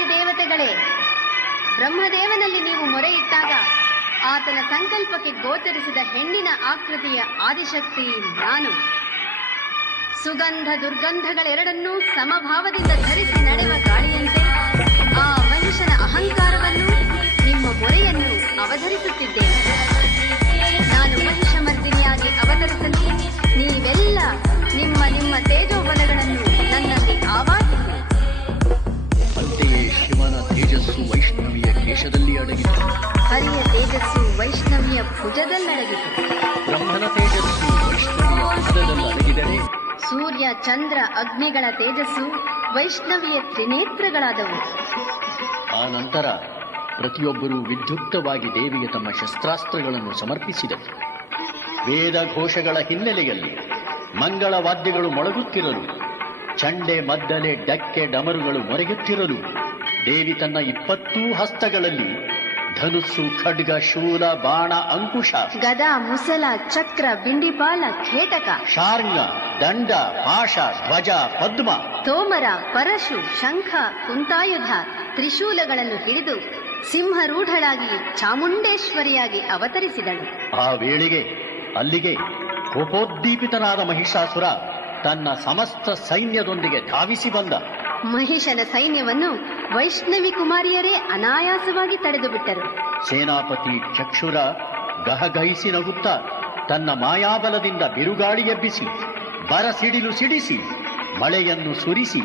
ದೇವಾತಿ ದೇವತೆಗಳೇ, ಬ್ರಹ್ಮದೇವನಲ್ಲಿ ನೀವು ಮೊರೆ ಇಟ್ಟಾಗ ಆತನ ಸಂಕಲ್ಪಕ್ಕೆ ಗೋಚರಿಸಿದ ಹೆಣ್ಣಿನ ಆಕೃತಿಯ ಆದಿಶಕ್ತಿ ನಾನು. ಸುಗಂಧ ದುರ್ಗಂಧಗಳೆರಡನ್ನೂ ಸಮಭಾವದಿಂದ ಧರಿಸಿ ನಡೆವ ಗಾಳಿಯಂತೆ ಆ ಮಹಿಷನ ಅಹಂಕಾರವನ್ನು, ನಿಮ್ಮ ಮೊರೆಯನ್ನು ಅವತರಿಸುತ್ತಿದ್ದೇನೆ. ನಾನು ಮಹಿಷಮರ್ದಿನಿಯಾಗಿ ಅವತರಿಸಲು ನೀವೆಲ್ಲ ನಿಮ್ಮ ನಿಮ್ಮ ತೇಜೋಬಲಗಳನ್ನು ನನ್ನಲ್ಲಿ ಆವಾಹಿಸಿ. ಅಂತೆಯೇ ಶಿವನ ತೇಜಸ್ಸು ವೈಷ್ಣವಿಯ ಕೇಶದಲ್ಲಿ ಅಡಗಿತು, ಹರಿಯ ತೇಜಸ್ಸು ವೈಷ್ಣವಿಯ ಭುಜದಲ್ಲಡಗಿತು. ಬ್ರಹ್ಮನ ತೇಜಸ್ಸು ವೈಷ್ಣವಿಯ ಪಾದದಲ್ಲಿ ಅಡಗಿದರೆ ಸೂರ್ಯ ಚಂದ್ರ ಅಗ್ನಿಗಳ ತೇಜಸ್ಸು ವೈಷ್ಣವಿಯ ತ್ರಿನೇತ್ರಗಳಾದವು. ಆ ನಂತರ ಪ್ರತಿಯೊಬ್ಬರೂ ವಿದ್ಯುಕ್ತವಾಗಿ ದೇವಿಗೆ ತಮ್ಮ ಶಸ್ತ್ರಾಸ್ತ್ರಗಳನ್ನು ಸಮರ್ಪಿಸಿದರು. ವೇದ ಘೋಷಗಳ ಹಿನ್ನೆಲೆಯಲ್ಲಿ ಮಂಗಳ ವಾದ್ಯಗಳು ಮೊಳಗುತ್ತಿರಲು, ಚಂಡೆ ಮದ್ದಲೆ ಡಕ್ಕೆ ಡಮರುಗಳು ಮೊರೆಯುತ್ತಿರಲು, ದೇವಿ ತನ್ನ 20 ಹಸ್ತಗಳಲ್ಲಿ ಧನುಸ್ಸು, ಖಡ್ಗ, ಶೂಲ, ಬಾಣ, ಅಂಕುಶ, ಗದಾ, ಮುಸಲ, ಚಕ್ರ, ಬಿಂಡಿಪಾಲ, ಖೇಟಕ, ಶಾರ್ಂಗ, ದಂಡ, ಪಾಶ, ಧ್ವಜ, ಪದ್ಮ, ತೋಮರ, ಪರಶು, ಶಂಖ, ಕುಂತಾಯುಧ, ತ್ರಿಶೂಲಗಳನ್ನು ಹಿಡಿದು ಸಿಂಹರೂಢಳಾಗಿ ಚಾಮುಂಡೇಶ್ವರಿಯಾಗಿ ಅವತರಿಸಿದಳು. ಆ ವೇಳೆಗೆ ಅಲ್ಲಿಗೆ ಕೋಪೋದ್ದೀಪಿತನಾದ ಮಹಿಷಾಸುರ ತನ್ನ ಸಮಸ್ತ ಸೈನ್ಯದೊಂದಿಗೆ ಧಾವಿಸಿ ಬಂದ. ಮಹಿಷನ ಸೈನ್ಯವನ್ನು ವೈಷ್ಣವಿ ಕುಮಾರಿಯರೇ ಅನಾಯಾಸವಾಗಿ ತಡೆದು ಬಿಟ್ಟರು. ಸೇನಾಪತಿ ಚಕ್ಷುರ ಗಹಗಹಿಸಿ ನಗುತ್ತಾ ತನ್ನ ಮಾಯಾಬಲದಿಂದ ಬಿರುಗಾಳಿ ಎಬ್ಬಿಸಿ, ಬರಸಿಡಿಲು ಸಿಡಿಸಿ, ಮಳೆಯನ್ನು ಸುರಿಸಿ